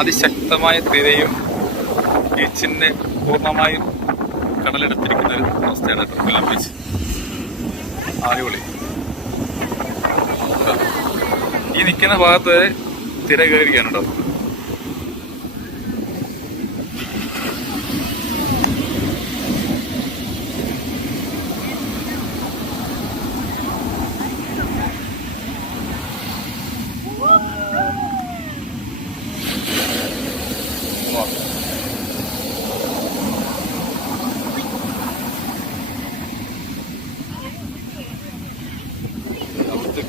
അതിശക്തമായ തിരയും ബീച്ചിനെ പൂർണ്ണമായും കടലെടുത്തിരിക്കുന്ന ഒരു അവസ്ഥയാണ് കൊല്ലം ബീച്ച്. അടിപൊളി. ഈ നിൽക്കുന്ന ഭാഗത്ത് തിര കയറിയിരിക്കുകയാണ് കേട്ടോ.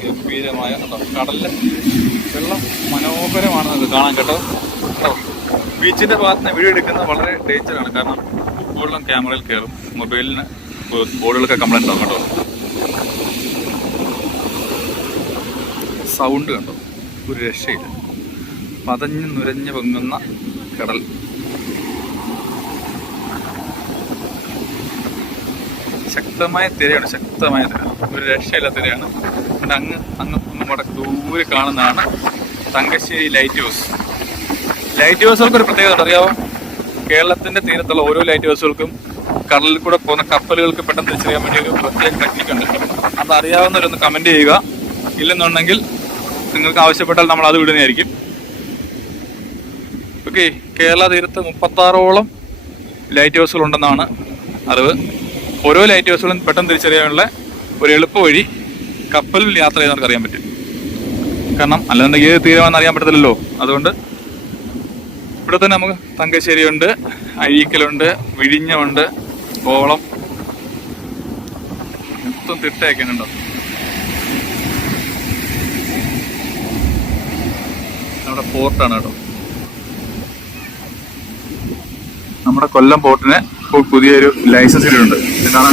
ഗംഭീരമായ കടലിലെ വെള്ളം മനോഹരമാണെന്നത് കാണാൻ കേട്ടോ. ബീച്ചിന്റെ ഭാഗത്ത് നിന്ന് വീഡിയോ എടുക്കുന്നത് വളരെ ഡേഞ്ചറാണ്. കാരണം ഫുട്ബോളിലും ക്യാമറയിൽ കയറും, മൊബൈലിന് ബോർഡുകളൊക്കെ കംപ്ലൈന്റ് ആവും കേട്ടോ. സൗണ്ട് കണ്ടോ, ഒരു രക്ഷയില്ല. പതഞ്ഞ് നുരഞ്ഞ് പൊങ്ങുന്ന കടൽ. ശക്തമായ തിരയാണ്, ശക്തമായ തിര, ഒരു രക്ഷയില്ല തിരയാണ്. അങ്ങ് നമ്മുടെ ദൂരെ കാണുന്നതാണ് തങ്കശ്ശേരി ലൈറ്റ് ഹൗസ്. ലൈറ്റ് ഹൗസുകൾക്ക് ഒരു പ്രത്യേകത അറിയാമോ? കേരളത്തിന്റെ തീരത്തുള്ള ഓരോ ലൈറ്റ് ഹൗസുകൾക്കും കടലിൽ കൂടെ പോകുന്ന കപ്പലുകൾക്ക് പെട്ടെന്ന് തിരിച്ചറിയാൻ വേണ്ടി ഒരു പ്രത്യേക ടെക്നിക്ക് ഉണ്ട്. അത് അറിയാവുന്നവരൊന്ന് കമന്റ് ചെയ്യുക. ഇല്ലെന്നുണ്ടെങ്കിൽ നിങ്ങൾക്ക് ആവശ്യപ്പെട്ടാൽ നമ്മൾ അത് വിടുന്നതായിരിക്കും. ഓക്കെ, കേരള തീരത്ത് 36ഓളം ലൈറ്റ് ഹൗസുകൾ ഉണ്ടെന്നാണ് അറിവ്. ഓരോ ലൈറ്റ് ഹൗസുകളും പെട്ടെന്ന് തിരിച്ചറിയാനുള്ള ഒരു എളുപ്പ വഴി കപ്പലിൽ യാത്ര ചെയ്യുന്നവർക്ക് അറിയാൻ പറ്റും. കാരണം അല്ലാന്നുണ്ടെങ്കിൽ ഏത് തീരമാണെന്ന് അറിയാൻ പറ്റത്തില്ലല്ലോ. അതുകൊണ്ട് ഇവിടെ തന്നെ നമുക്ക് തങ്കശ്ശേരിയുണ്ട്, അഴീക്കലുണ്ട്, വിഴിഞ്ഞമുണ്ട്, കോവളം, മൊത്തം തിട്ടയൊക്കെ ഉണ്ടോ. നമ്മുടെ പോർട്ടാണ് കേട്ടോ. നമ്മുടെ കൊല്ലം പോർട്ടിന് ഇപ്പോൾ പുതിയൊരു ലൈസൻസ് കിട്ടിയിട്ടുണ്ട്. എന്താണ്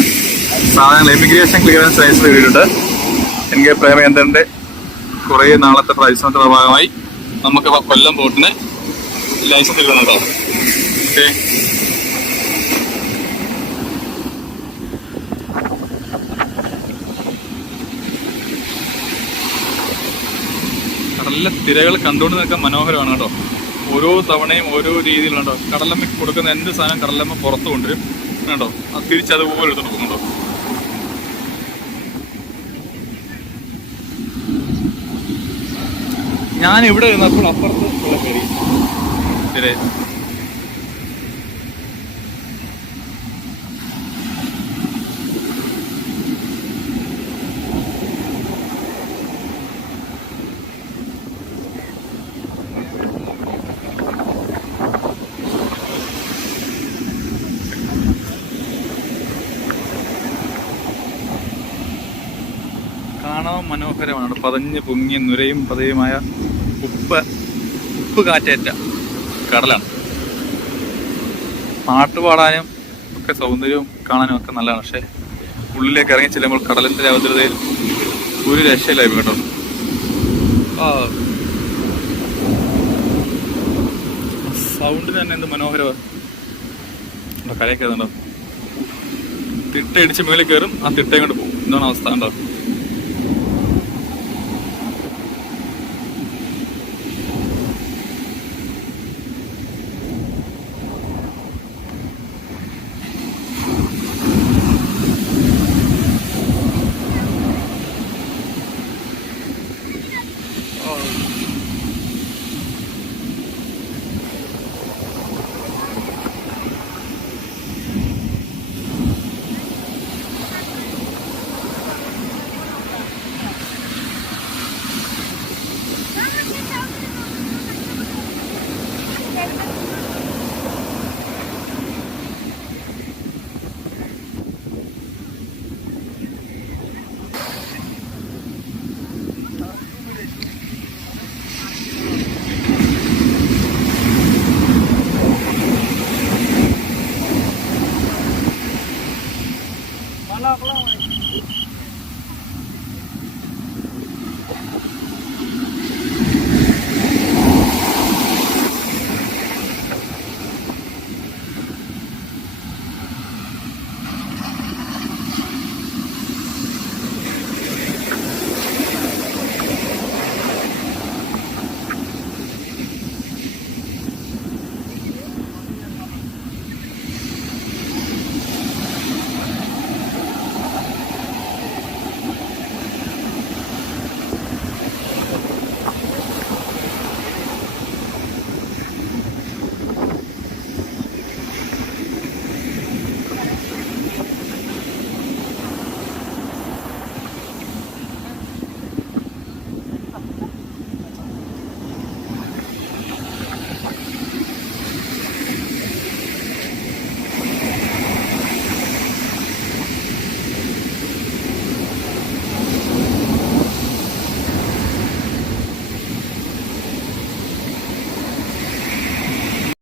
സാധനങ്ങൾ ഇമിഗ്രേഷൻ ക്ലിയറൻസ് ലൈസൻസ് കിട്ടിയിട്ടുണ്ട്. എനിക്ക് പ്രേമചന്ദ്രന്റെ കുറേ നാളത്തെ പരിശ്രമത്തിന്റെ ഭാഗമായി നമുക്ക് കൊല്ലം പോർട്ടിന് ലൈസൻസ് കിട്ടുന്നുണ്ടോ. ഓക്കെ, കടലിലെ തിരകൾ കണ്ടുകൊണ്ട് നിൽക്കാൻ മനോഹരമാണ് കേട്ടോ. ഓരോ തവണയും ഓരോ രീതിയിലുണ്ടോ. കടലമ്മയ്ക്ക് കൊടുക്കുന്ന എന്ത് സാധനം കടലമ്മ പുറത്ത് കൊണ്ടുവരും കേട്ടോ. അത് തിരിച്ചതുപോലെ എടുത്തിട്ട് പോകുന്നുണ്ടോ. ഞാൻ ഇവിടെ ഇരുന്നപ്പോൾ അപ്പുറത്ത് ഉള്ള കയറി തിര. കാണാൻ മനോഹരമാണ്. പതഞ്ഞ് പൊങ്ങിയ നുരയും പതയുമായ ഉപ്പ് കാറ്റേറ്റ കടലാണ്. പാട്ടുപാടാനും ഒക്കെ സൗന്ദര്യവും കാണാനും ഒക്കെ നല്ലതാണ്. പക്ഷെ ഉള്ളിലേക്ക് ഇറങ്ങി ചെല്ലുമ്പോൾ കടലിന്റെ രൗദ്രതയിൽ ഒരു രക്ഷയിലായി കേട്ടോ. സൗണ്ടിന് തന്നെ എന്ത് മനോഹരമാണ്. കരയൊക്കെ കയറുന്നുണ്ടോ. തിട്ട ഇടിച്ച് മേളിൽ കയറും, ആ തിട്ടയും കൊണ്ട് പോകും. എന്താണ് അവസ്ഥ ഉണ്ടോ.